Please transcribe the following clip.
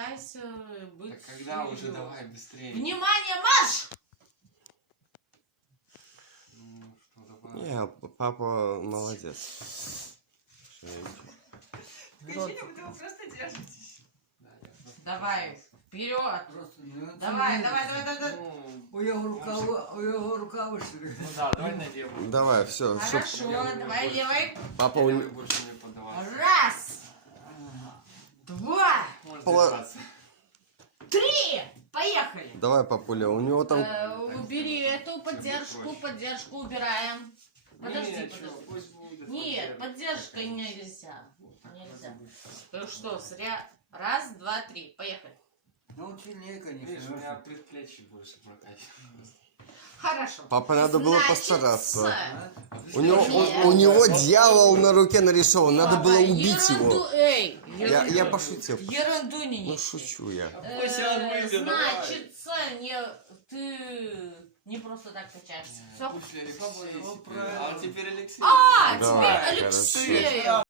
пытайся быть... Так когда уже, давай быстрее. Внимание, марш! Ну, что, давай. Не, папа молодец. Такое ощущение, будто вы просто держитесь. Да, я просто Давай, вперед! Просто Давай. Ну, У його рукава що ли? ну да, давай на левую. Давай, все. Хорошо, давай левой. Папа Я у левой больше не поддавался. Раз, два, Можешь Пола- держаться. 3. Поехали. Давай, папуля, у него там... Убери эту поддержку, поддержку убираем. Подожди, Не, чё, подожди. пусть будет Нет, поддержка нельзя. Нельзя. Ну что, зря. Раз, два, три. Поехали. Ну, он сильнее, Видишь, у конечно. меня предплечье больше прокачивается. Хорошо. Папа, надо было Значит, постараться. А? У него дьявол на руке нарисован, надо было убить ерунду, его. Эй, Я пошутил. ерунду не Ну, неси. шучу я. Пусть он выйдет, давай. Значит, ты не просто так качаешься. Все, Пусть Алексей свободно. теперь. А теперь Алексей. А, Давай, теперь хорошо. Алексея.